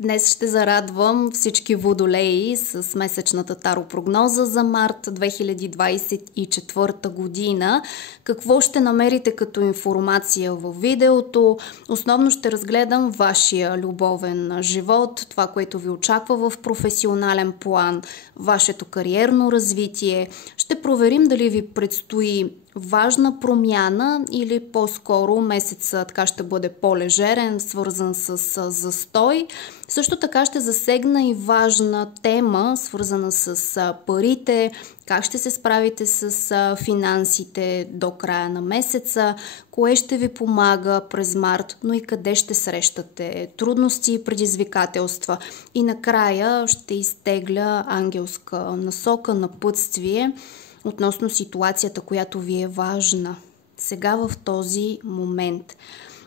Днес ще зарадвам всички водолеи с месечната таропрогноза за март 2024 година. Какво ще намерите като информация в видеото? Основно ще разгледам вашия любовен живот, това, което ви очаква в професионален план, вашето кариерно развитие. Ще проверим дали ви предстои важна промяна или по-скоро месецът така ще бъде по-лежерен, свързан с застой. Също така ще засегна и важна тема, свързана с парите, как ще се справите с финансите до края на месеца, кое ще ви помага през март, но и къде ще срещате трудности и предизвикателства. И накрая ще изтегля ангелска насока, напътствие относно ситуацията, която ви е важна сега в този момент.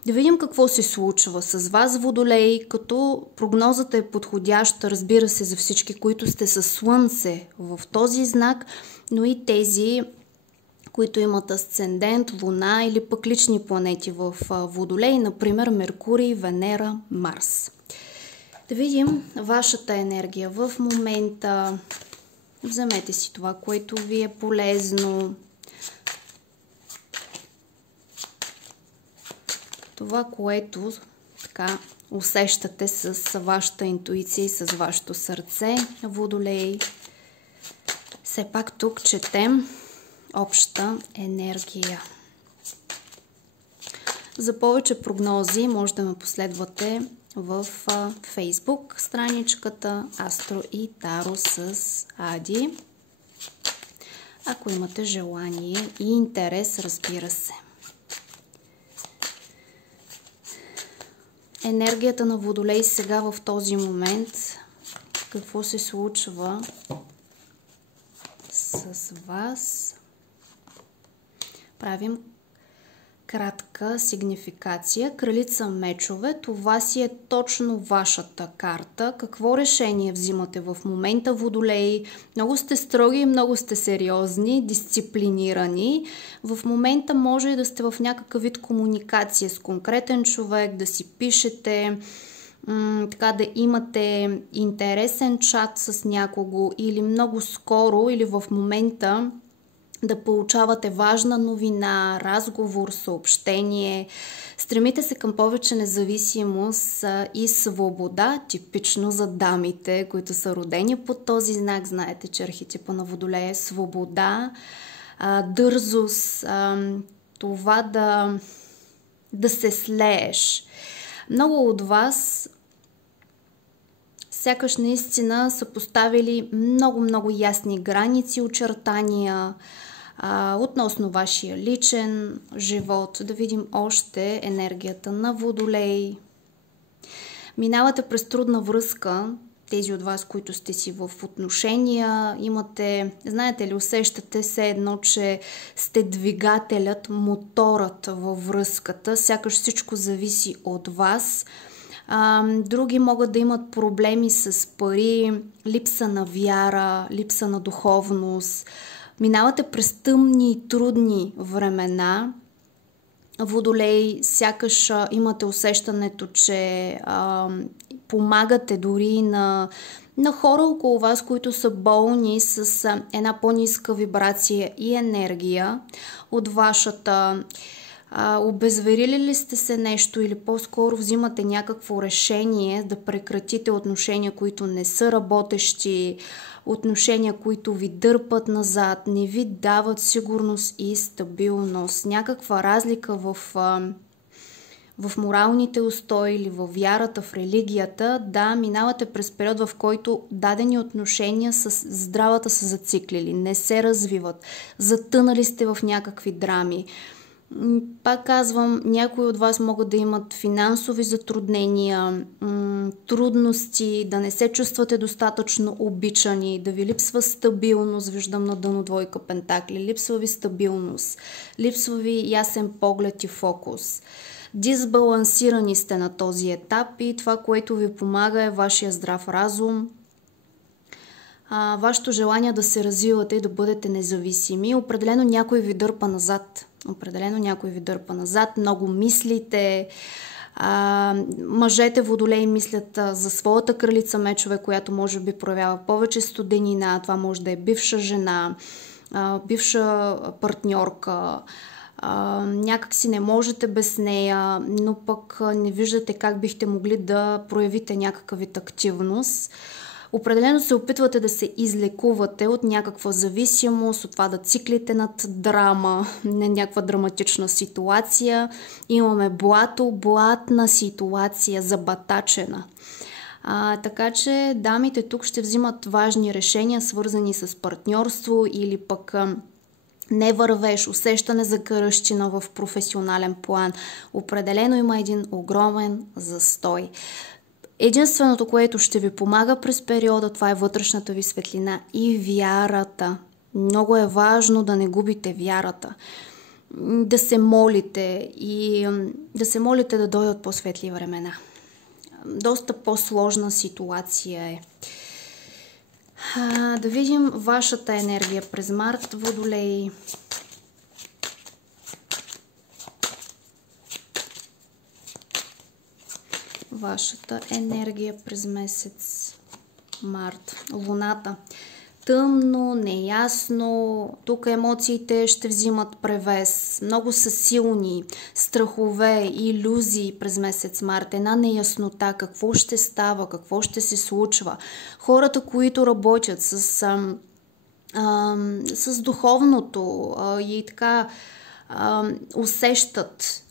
Да видим какво се случва с вас, водолей, като прогнозата е подходяща, разбира се, за всички, които сте със Слънце в този знак, но и тези, които имат асцендент, Луна или пък лични планети в водолей, например Меркурий, Венера, Марс. Да видим вашата енергия в момента. Вземете си това, което ви е полезно. Това, което така усещате с вашата интуиция и с вашето сърце, водолей. Все пак тук четем обща енергия. За повече прогнози може да ме последвате в Facebook страничката Астро и Таро с Ади. Ако имате желание и интерес, разбира се. Енергията на водолей сега в този момент. Какво се случва с вас? Правим кратка сигнификация. Кралица мечове, това си е точно вашата карта. Какво решение взимате в момента, водолеи? Много сте строги, много сте сериозни, дисциплинирани. В момента може да сте в някакъв вид комуникация с конкретен човек, да си пишете, така да имате интересен чат с някого или много скоро или в момента да получавате важна новина, разговор, съобщение. Стремите се към повече независимост и свобода, типично за дамите, които са родени под този знак. Знаете, че архетипа на водолея е свобода, дързост, това да се слееш. Много от вас сякаш наистина са поставили много ясни граници, очертания относно вашия личен живот. Да видим още енергията на водолей. Минавате през трудна връзка. Тези от вас, които сте си в отношения, имате, знаете ли, усещате се едно, че сте двигателят, моторът във връзката. Сякаш всичко зависи от вас. Други могат да имат проблеми с пари, липса на вяра, липса на духовност. Минавате през тъмни и трудни времена. Водолей, сякаш имате усещането, че помагате дори на хора около вас, които са болни с една по-ниска вибрация и енергия от вашата. Обезверили ли сте се нещо или по-скоро взимате някакво решение да прекратите отношения, които не са работещи, отношения, които ви дърпат назад, не ви дават сигурност и стабилност. Някаква разлика в моралните устои или в вярата, в религията. Да, минавате през период, в който дадени отношения с здравата са зациклили, не се развиват, затънали сте в някакви драми. Пак казвам, някои от вас могат да имат финансови затруднения, трудности, да не се чувствате достатъчно обичани, да ви липсва стабилност, виждам на дъно двойка пентакли, липсва ви стабилност, липсва ви ясен поглед и фокус. Дисбалансирани сте на този етап и това, което ви помага е вашия здрав разум, вашето желание да се развивате и да бъдете независими. Определено някой ви дърпа назад. Много мислите, Мъжете водолеи мислят за своята кралица мечове, която може би проявява повече студенина. Това може да е бивша жена, бивша партньорка. Някак си не можете без нея, но пък не виждате как бихте могли да проявите някакъв вид активност. Определено се опитвате да се излекувате от някаква зависимост, от това да циклите над драма, не някаква драматична ситуация. Имаме блатна ситуация, забатачена. Така че дамите тук ще взимат важни решения, свързани с партньорство или пък не вървеш, усещане за кръщина в професионален план. Определено има един огромен застой. Единственото, което ще ви помага през периода, това е вътрешната ви светлина и вярата. Много е важно да не губите вярата. Да се молите и да се молите да дойдат по-светли времена. Доста по-сложна ситуация е. Да видим вашата енергия през март, водолеи. Вашата енергия през месец март. Луната. Тъмно, неясно. Тук емоциите ще взимат превес. Много са силни. Страхове, илюзии през месец март. Една неяснота. Какво ще става? Какво ще се случва? Хората, които работят с духовното и така усещат,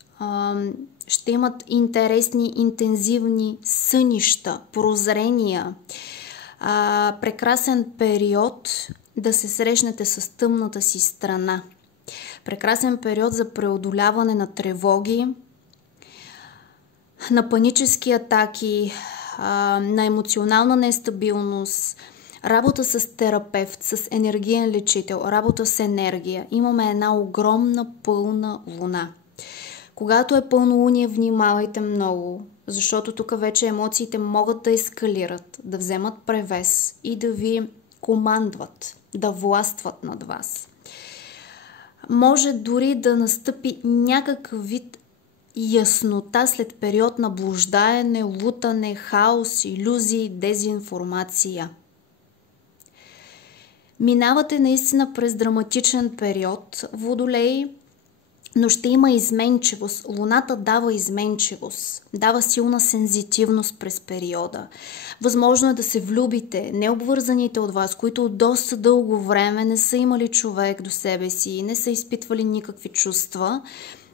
ще имат интересни, интензивни сънища, прозрения. Прекрасен период да се срещнете с тъмната си страна. Прекрасен период за преодоляване на тревоги, на панически атаки, на емоционална нестабилност, работа с терапевт, с енергиен лечител, работа с енергия. Имаме една огромна пълна луна. Когато е пълнолуние, внимавайте много, защото тук вече емоциите могат да ескалират, да вземат превес и да ви командват, да властват над вас. Може дори да настъпи някакъв вид яснота след период на блуждаене, лутане, хаос, илюзии, дезинформация. Минавате наистина през драматичен период, водолеи, но ще има изменчивост. Луната дава изменчивост, дава силна сензитивност през периода. Възможно е да се влюбите, необвързаните от вас, които доста дълго време не са имали човек до себе си, не са изпитвали никакви чувства.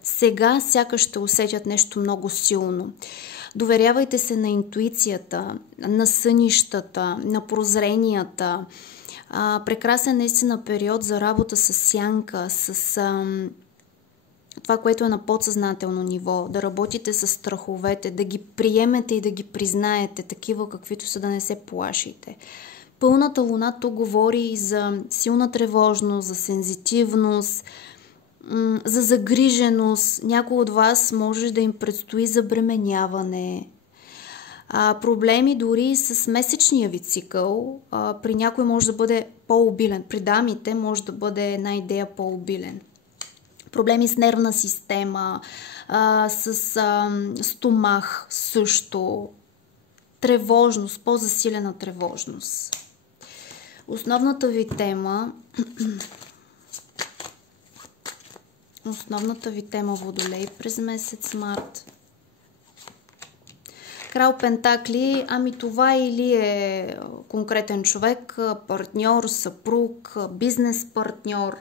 Сега сякаш ще усетят нещо много силно. Доверявайте се на интуицията, на сънищата, на прозренията. Прекрасен наистина период за работа с сянка, с това, което е на подсъзнателно ниво, да работите с страховете, да ги приемете и да ги признаете, такива каквито са, да не се плашите. Пълната луна тук говори и за силна тревожност, за сензитивност, за загриженост. Някой от вас може да им предстои забременяване. Проблеми дори с месечния ви цикъл. При някой може да бъде по-обилен. При дамите може да бъде една идея по-обилен. Проблеми с нервна система, с стомах също. Тревожност, по-засилена тревожност. Основната ви тема водолей през месец март. Крал Пентакли, ами това или е конкретен човек, партньор, съпруг, бизнес партньор,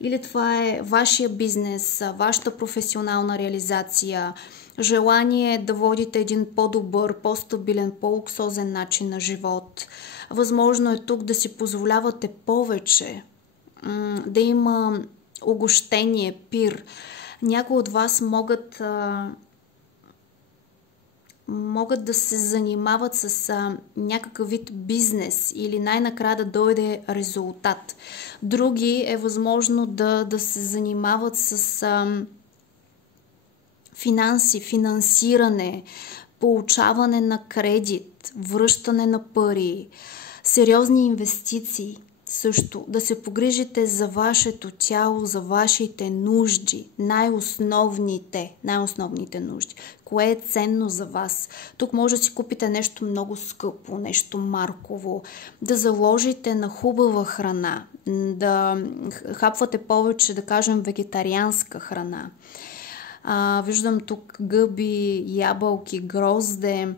или това е вашия бизнес, вашата професионална реализация, желание да водите един по-добър, по-стабилен, по-луксозен начин на живот. Възможно е тук да си позволявате повече, да има угощение, пир. Някои от вас могат да се занимават с някакъв вид бизнес или най-накрая да дойде резултат. Други е възможно да се занимават с финанси, финансиране, получаване на кредит, връщане на пари, сериозни инвестиции. Също да се погрижите за вашето тяло, за вашите нужди, най-основните нужди. Кое е ценно за вас? Тук може да си купите нещо много скъпо, нещо марково, да заложите на хубава храна, да хапвате повече, да кажем, вегетарианска храна. Виждам тук гъби, ябълки, грозде,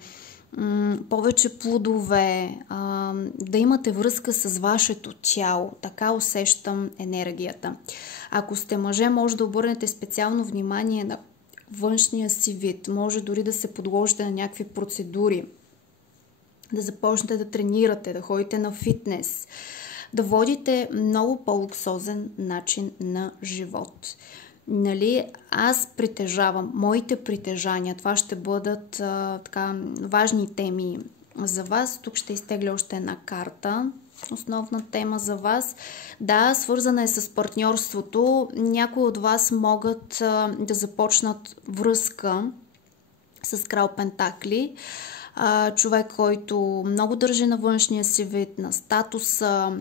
повече плодове, да имате връзка с вашето тяло. Така усещам енергията. Ако сте мъже, може да обърнете специално внимание на външния си вид. Може дори да се подложите на някакви процедури, да започнете да тренирате, да ходите на фитнес, да водите много по-луксозен начин на живот. Нали, аз притежавам, моите притежания, това ще бъдат така важни теми за вас. Тук ще изтегля още една карта, основна тема за вас. Да, свързана е с партньорството. Някои от вас могат да започнат връзка с крал Пентакли. Човек, който много държи на външния си вид, на статуса,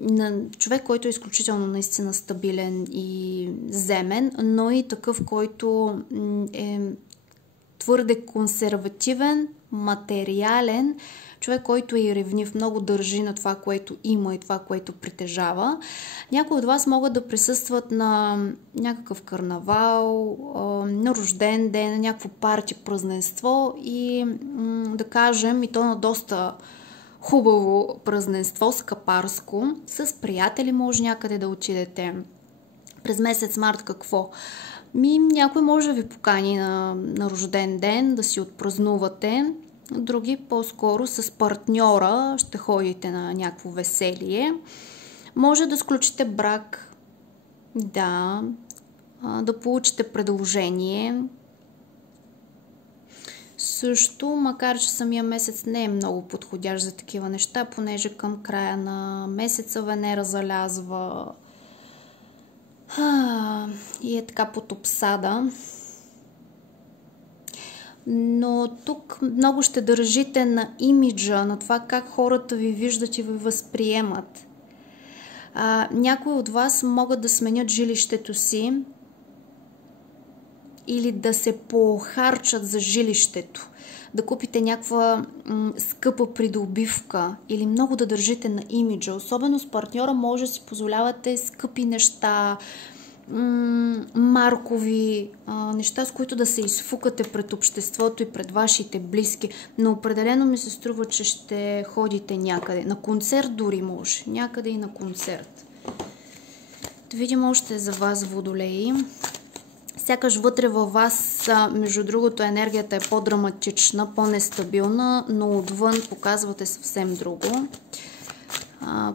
на човек, който е изключително наистина стабилен и земен, но и такъв, който е твърде консервативен, материален, човек, който е и ревнив, много държи на това, което има и това, което притежава. Някои от вас могат да присъстват на някакъв карнавал, на рожден ден, на някакво парти, празненство и да кажем, и то на доста хубаво празненство, скъпарско, с приятели може някъде да отидете. През месец март какво? Някой може да ви покани на рожден ден, да си отпразнувате. Други по-скоро с партньора ще ходите на някакво веселие. Може да сключите брак, да получите предложение. Също, макар че самия месец не е много подходящ за такива неща, понеже към края на месеца Венера залязва и е така под обсада. Но тук много ще държите на имиджа, на това как хората ви виждат и ви възприемат. Някои от вас могат да сменят жилището си или да се похарчат за жилището, да купите някаква скъпа придобивка или много да държите на имиджа. Особено с партньора може да си позволявате скъпи неща, маркови неща, с които да се изфукате пред обществото и пред вашите близки. Но определено ми се струва, че ще ходите някъде. На концерт дори може. Някъде и на концерт. Да видим още за вас, водолеи. Сякаш вътре във вас, между другото, енергията е по-драматична, по-нестабилна, но отвън показвате съвсем друго.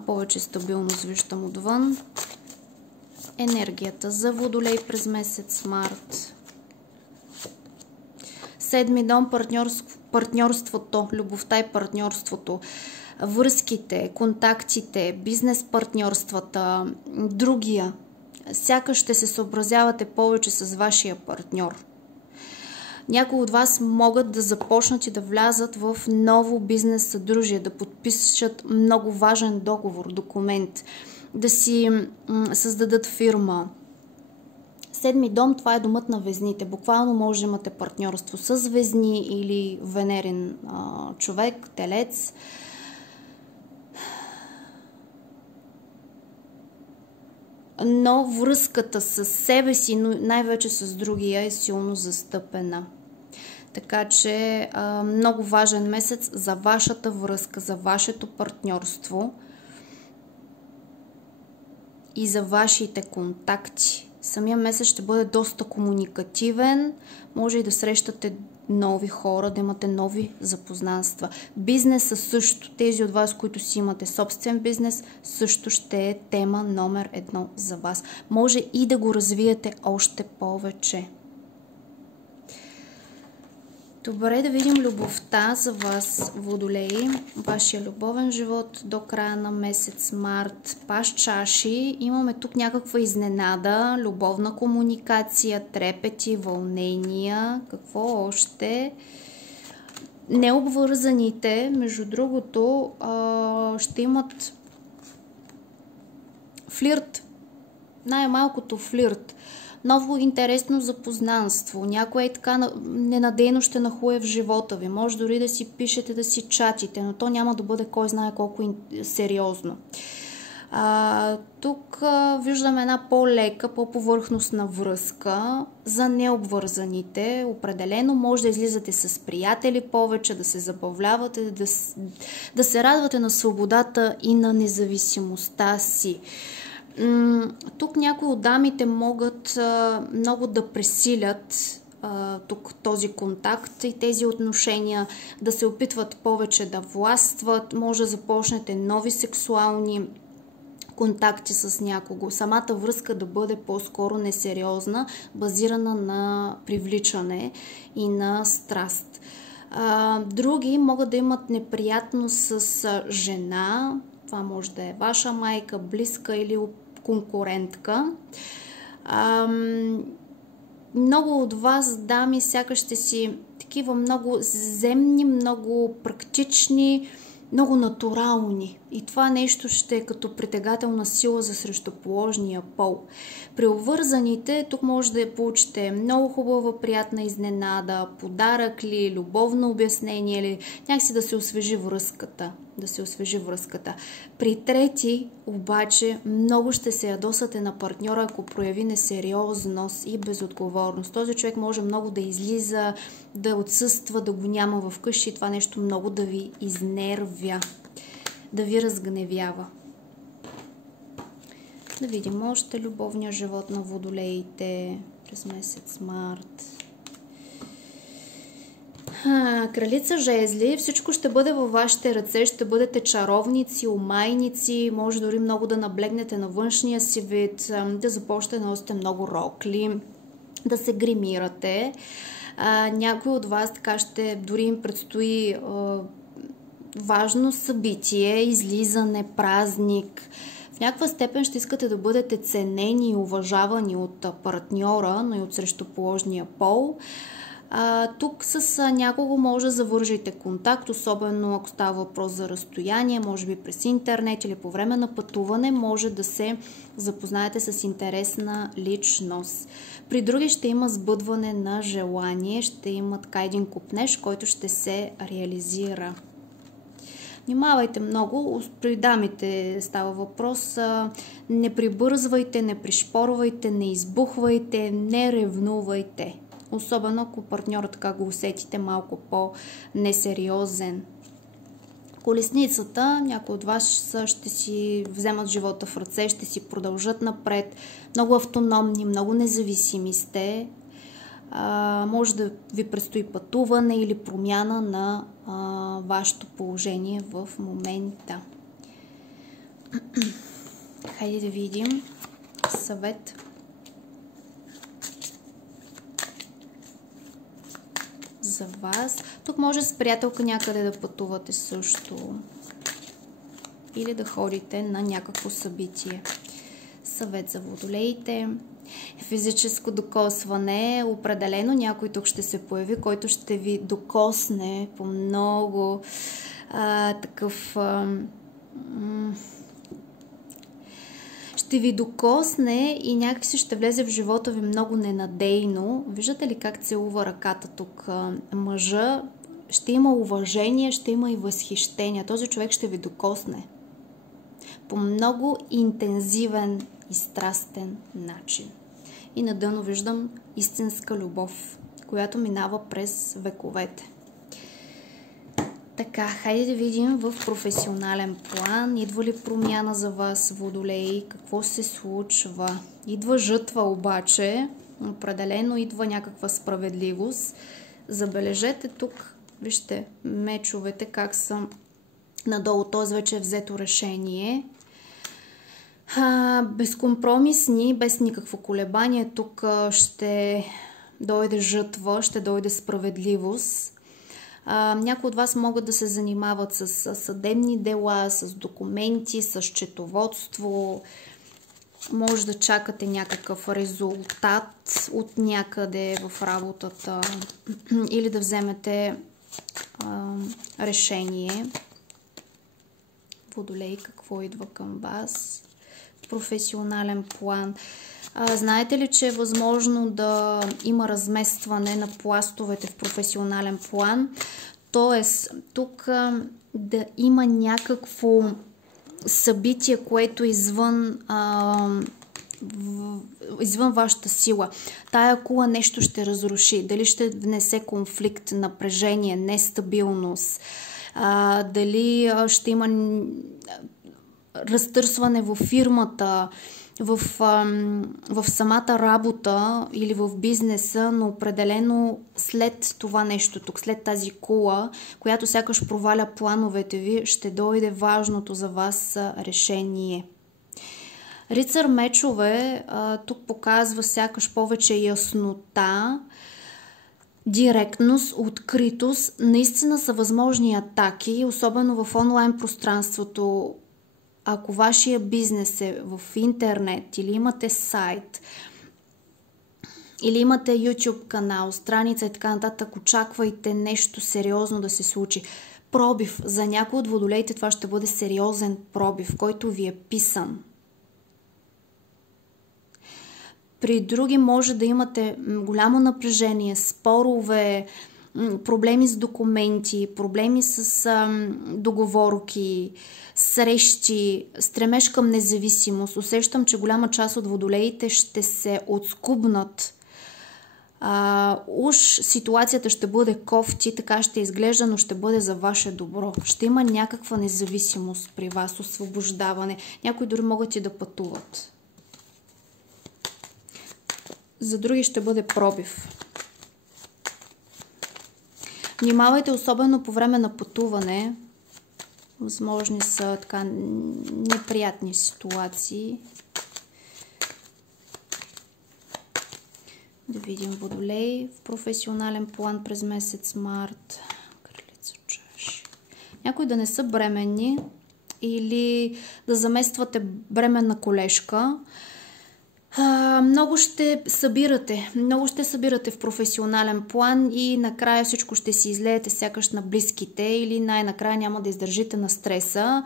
Повече стабилност виждам отвън. Енергията за водолей през месец март. Седми дом, партньорството, любовта и партньорството, връзките, контактите, бизнес партньорствата, другия. Сякаш ще се съобразявате повече с вашия партньор. Някои от вас могат да започнат и да влязат в ново бизнес съдружие, да подпишат много важен договор, документ, да си създадат фирма. Седми дом, това е домът на везните. Буквално може да имате партньорство с везни или венерен човек, телец. Но връзката с себе си, но най-вече с другия е силно застъпена. Така че много важен месец за вашата връзка, за вашето партньорство и за вашите контакти. Самия месец ще бъде доста комуникативен, може и да срещате нови хора, да имате нови запознанства. Бизнеса също, тези от вас, които си имате собствен бизнес, също ще е тема номер 1 за вас. Може и да го развиете още повече. Добре, да видим любовта за вас, водолеи. Вашия любовен живот до края на месец март. Паш чаши. Имаме тук някаква изненада, любовна комуникация, трепети, вълнения. Какво още? Необвързаните, между другото, ще имат флирт. Най-малкото флирт. Ново интересно запознанство. Някое така ненадейно ще нахуе в живота ви. Може дори да си пишете, да си чатите, но то няма да бъде кой знае колко сериозно. Тук виждаме една по-лека, по-повърхностна връзка за необвързаните. Определено може да излизате с приятели повече, да се забавлявате, да се радвате на свободата и на независимостта си. Тук някои от дамите могат много да пресилят тук този контакт и тези отношения, да се опитват повече да властват, може да започнете нови сексуални контакти с някого. Самата връзка да бъде по-скоро несериозна, базирана на привличане и на страст. Други могат да имат неприятност с жена. Това може да е ваша майка, близка или конкурентка. Много от вас, дами, сякаш ще си такива много земни, много практични, много натурални. И това нещо ще е като притегателна сила за срещуположния пол. При обвързаните тук може да получите много хубава, приятна изненада, подарък ли, любовно обяснение ли, някакси да се освежи връзката. При трети обаче много ще се ядосате на партньора, ако прояви несериозност и безотговорност. Този човек може много да излиза, да отсъства, да го няма вкъщи и това нещо много да ви изнервя, да ви разгневява. Да видим още любовния живот на водолеите през месец март. Кралица жезли, всичко ще бъде във вашите ръце, ще бъдете чаровници, умайници, може дори много да наблегнете на външния си вид, да започнете да носите много рокли, да се гримирате. Някой от вас така ще дори им предстои важно събитие, излизане, празник. В някаква степен ще искате да бъдете ценени и уважавани от партньора, но и от срещуположния пол. Тук с някого може да завържете контакт, особено ако става въпрос за разстояние, може би през интернет или по време на пътуване, може да се запознаете с интересна личност. При други ще има сбъдване на желание, ще има така един купнеж, който ще се реализира. Внимавайте много, при дамите става въпрос, не прибързвайте, не пришпорвайте, не избухвайте, не ревнувайте. Особено ако партньора така го усетите малко по-несериозен. Колесницата, някои от вас ще си вземат живота в ръце, ще си продължат напред. Много автономни, много независими сте. Може да ви предстои пътуване или промяна на вашето положение в момента. Хайде да видим съвет. За вас. Тук може с приятелка някъде да пътувате също. Или да ходите на някакво събитие. Съвет за водолеите. Физическо докосване. Определено някой тук ще се появи, който ще ви докосне по много такъв... ще ви докосне и някакси ще влезе в живота ви много ненадейно. Виждате ли как целува ръката тук мъжа? Ще има уважение, ще има и възхищение. Този човек ще ви докосне по много интензивен и страстен начин. И на дъно виждам истинска любов, която минава през вековете. Така, хайде да видим в професионален план. Идва ли промяна за вас, водолеи? Какво се случва? Идва жътва обаче. Определено идва някаква справедливост. Забележете тук, вижте, мечовете как са надолу. Т.е. вече е взето решение. Безкомпромисни, без никакво колебание. Тук ще дойде жътва, ще дойде справедливост. Някои от вас могат да се занимават с съдебни дела, с документи, с счетоводство. Може да чакате някакъв резултат от някъде в работата или да вземете решение. Водолей, какво идва към вас? Професионален план. Знаете ли, че е възможно да има разместване на пластовете в професионален план? Тоест, тук да има някакво събитие, което е извън вашата сила. Тая кула нещо ще разруши. Дали ще внесе конфликт, напрежение, нестабилност, дали ще има разтърсване във фирмата, в самата работа или в бизнеса, но определено след това нещо тук, след тази кула, която сякаш проваля плановете ви, ще дойде важното за вас решение. Рицар мечове тук показва сякаш повече яснота, директност, откритост. Наистина са възможни атаки, особено в онлайн пространството. Ако вашия бизнес е в интернет или имате сайт, или имате YouTube канал, страница и така нататък, очаквайте нещо сериозно да се случи. Пробив. За някои от водолеите това ще бъде сериозен пробив, който ви е писан. При други може да имате голямо напрежение, спорове, проблеми с документи, проблеми с договорки, срещи, стремеж към независимост. Усещам, че голяма част от водолеите ще се отскубнат. Уж ситуацията ще бъде кофти, така ще изглежда, но ще бъде за ваше добро. Ще има някаква независимост при вас, освобождаване. Някои дори могат и да пътуват. За други ще бъде пробив. Внимавайте особено по време на пътуване. Възможни са така неприятни ситуации. Да видим водолей в професионален план през месец март. Кралица чаши. Някои да не са бременни или да замествате бременна колежка. Много ще събирате в професионален план и накрая всичко ще си излеете сякаш на близките или най-накрая няма да издържите на стреса.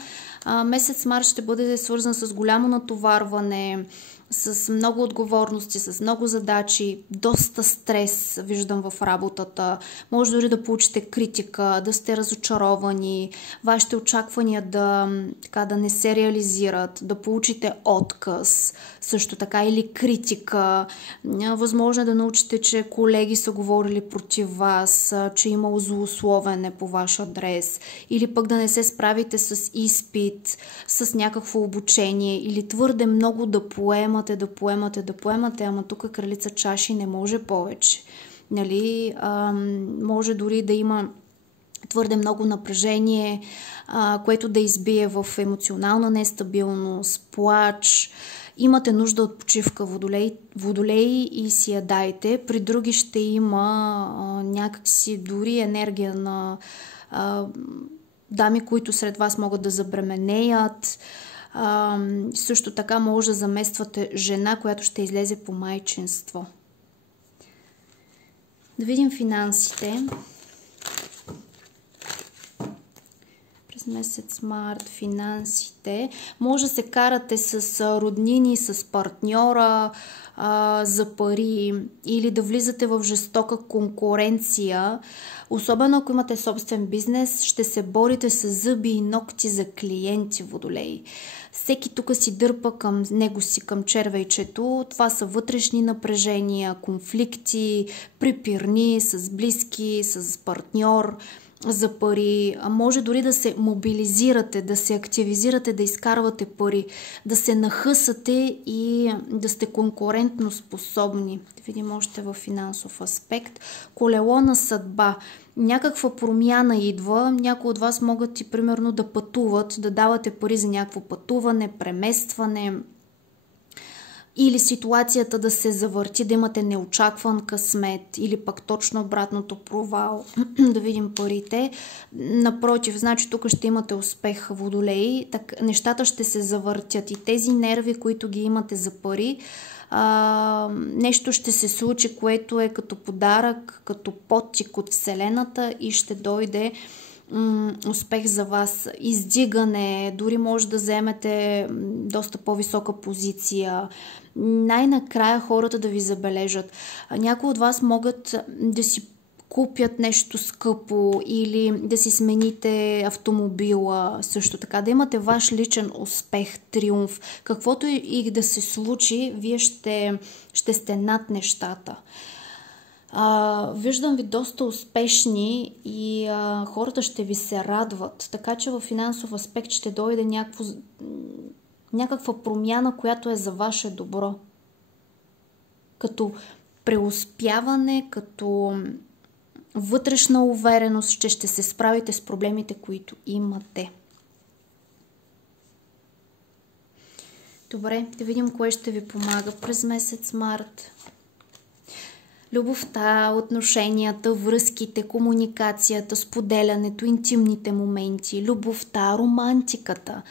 Месец март ще бъде свързан с голямо натоварване, с много отговорности, с много задачи, доста стрес виждам в работата. Може дори да получите критика, да сте разочаровани, вашите очаквания да не се реализират, да получите отказ, също така или критика. Възможно е да научите, че колеги са говорили против вас, че имало злословене по ваш адрес, или пък да не се справите с изпит, с някакво обучение, или твърде много да поемате, ама тук кралица чаши не може повече. Нали? Може дори да има твърде много напрежение, което да избие в емоционална нестабилност, плач. Имате нужда от почивка, водолей, и си я дайте. При други ще има някакси дори енергия на дами, които сред вас могат да забременеят. Също така може да замествате жена, която ще излезе по майчинство. Да видим финансите. През месец март финансите. Може да се карате с роднини, с партньора за пари или да влизате в жестока конкуренция. Особено ако имате собствен бизнес, ще се борите с зъби и ногти за клиенти, водолей. Всеки тук си дърпа към него си, към червейчето. Това са вътрешни напрежения, конфликти, препирни с близки, с партньор за пари. Може дори да се мобилизирате, да се активизирате, да изкарвате пари, да се нахъсате и да сте конкурентно способни. Да видим още в финансов аспект. Колело на съдба. Някаква промяна идва. Някои от вас могат и примерно да пътуват, да давате пари за някакво пътуване, преместване, или ситуацията да се завърти, да имате неочакван късмет, или пък точно обратното, провал. Да видим парите. Напротив, значи тук ще имате успех, водолей. Так, нещата ще се завъртят и тези нерви, които ги имате за пари, нещо ще се случи, което е като подарък, като подтик от Вселената и ще дойде успех за вас, издигане, дори може да вземете доста по-висока позиция. Най-накрая хората да ви забележат. Някои от вас могат да си купят нещо скъпо или да си смените автомобила, също така, да имате ваш личен успех, триумф. Каквото и да се случи, вие ще сте над нещата. Виждам ви доста успешни и хората ще ви се радват, така че в финансов аспект ще дойде някаква промяна, която е за ваше добро. Като преуспяване, като вътрешна увереност, че ще се справите с проблемите, които имате. Добре, да видим кое ще ви помага през месец март. Любовта, отношенията, връзките, комуникацията, споделянето, интимните моменти, любовта, романтиката.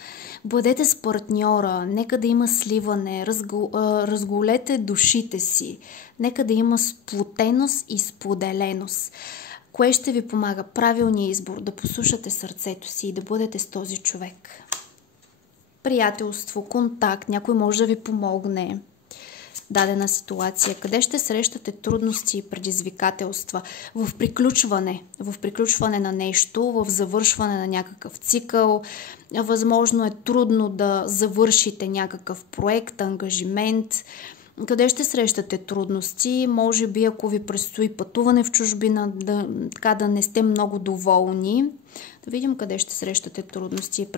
Бъдете с партньора, нека да има сливане, разголете душите си, нека да има сплотеност и споделеност. Кое ще ви помага? Правилният избор, да послушате сърцето си и да бъдете с този човек. Приятелство, контакт, някой може да ви помогне. Дадена ситуация, къде ще срещате трудности и предизвикателства в приключване на нещо, в завършване на някакъв цикъл. Възможно е трудно да завършите някакъв проект, ангажимент. Къде ще срещате трудности? Може би, ако ви предстои пътуване в чужбина, да не сте много доволни. Да видим къде ще срещате трудности.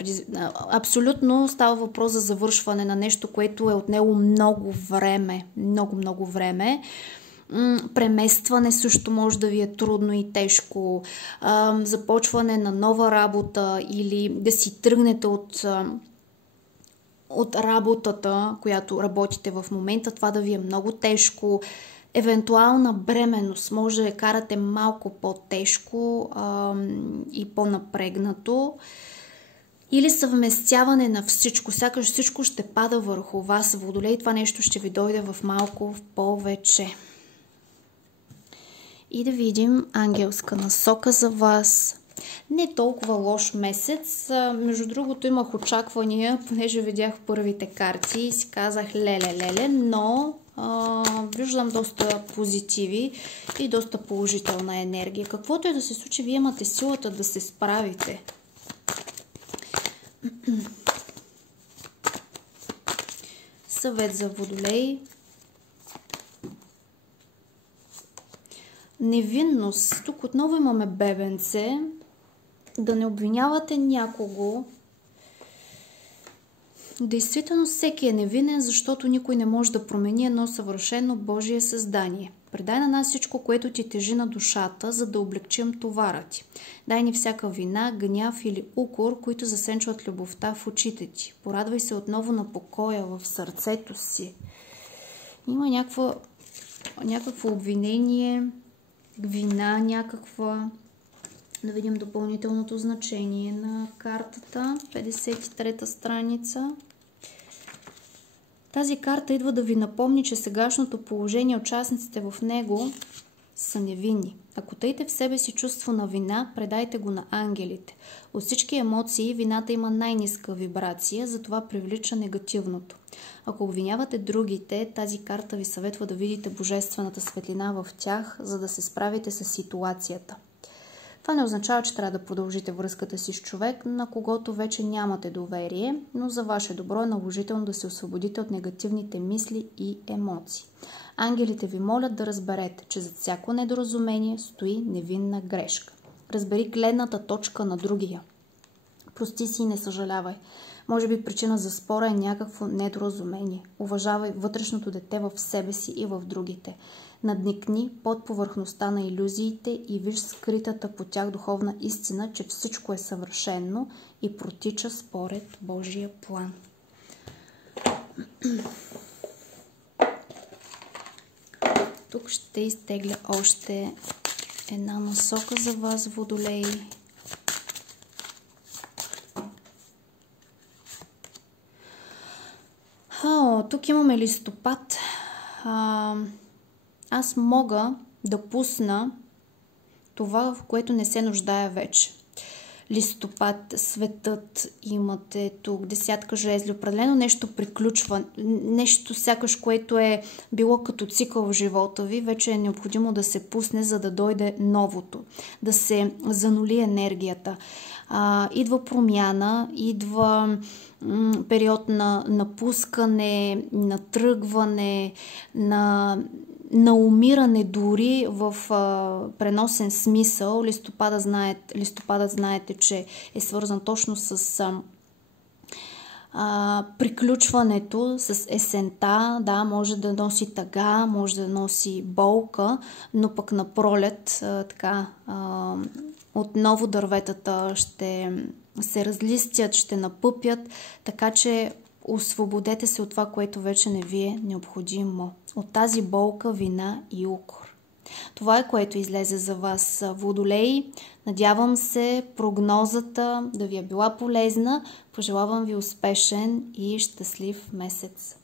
Абсолютно става въпрос за завършване на нещо, което е отнело много време. Много време. Преместване също може да ви е трудно и тежко. Започване на нова работа или да си тръгнете от работата, която работите в момента, това да ви е много тежко. Евентуална бременност може да карате малко по-тежко и по-напрегнато. Или съвместяване на всичко. Сякаш всичко ще пада върху вас, Водолей. Това нещо ще ви дойде в малко повече. И да видим ангелска насока за вас. Не толкова лош месец. Между другото имах очаквания, понеже видях първите карти и си казах леле, но виждам доста позитиви и доста положителна енергия. Каквото и да се случи, вие имате силата да се справите. Съвет за Водолей. Невинност. Тук отново имаме бебенце. Да не обвинявате някого. Действително всеки е невинен, защото никой не може да промени едно съвършено Божие създание. Предай на нас всичко, което ти тежи на душата, за да облегчим товара ти. Дай ни всяка вина, гняв или укор, които засенчват любовта в очите ти. Порадвай се отново на покоя в сърцето си. Има някакво обвинение, вина някаква. Да видим допълнителното значение на картата. 53-та страница. Тази карта идва да ви напомни, че сегашното положение, участниците в него са невинни. Ако таите в себе си чувство на вина, предайте го на ангелите. От всички емоции вината има най-ниска вибрация, затова привлича негативното. Ако обвинявате другите, тази карта ви съветва да видите божествената светлина в тях, за да се справите с ситуацията. Това не означава, че трябва да продължите връзката си с човек, на когото вече нямате доверие, но за ваше добро е наложително да се освободите от негативните мисли и емоции. Ангелите ви молят да разберете, че зад всяко недоразумение стои невинна грешка. Разбери гледната точка на другия. Прости си и не съжалявай. Може би причина за спора е някакво недоразумение. Уважавай вътрешното дете в себе си и в другите. Надникни под повърхността на илюзиите и виж скритата по тях духовна истина, че всичко е съвършено и протича според Божия план. Тук ще изтегля още една насока за вас, Водолей. Тук имаме листопад. Аз мога да пусна това, в което не се нуждая вече. листопад, светът, имате тук десятка жезли, определено нещо приключва, нещо сякаш, което е било като цикъл в живота ви, вече е необходимо да се пусне, за да дойде новото, да се занули енергията. Идва промяна, идва период на напускане, на тръгване, на умиране дори в преносен смисъл. Листопадът знаете, че е свързан точно с приключването, с есента. Да, може да носи тъга, може да носи болка, но пък на пролет отново дърветата ще се разлистят, ще напъпят, така че освободете се от това, което вече не ви е необходимо. От тази болка, вина и укор. Това е, което излезе за вас, Водолеи. Надявам се прогнозата да ви е била полезна. Пожелавам ви успешен и щастлив месец.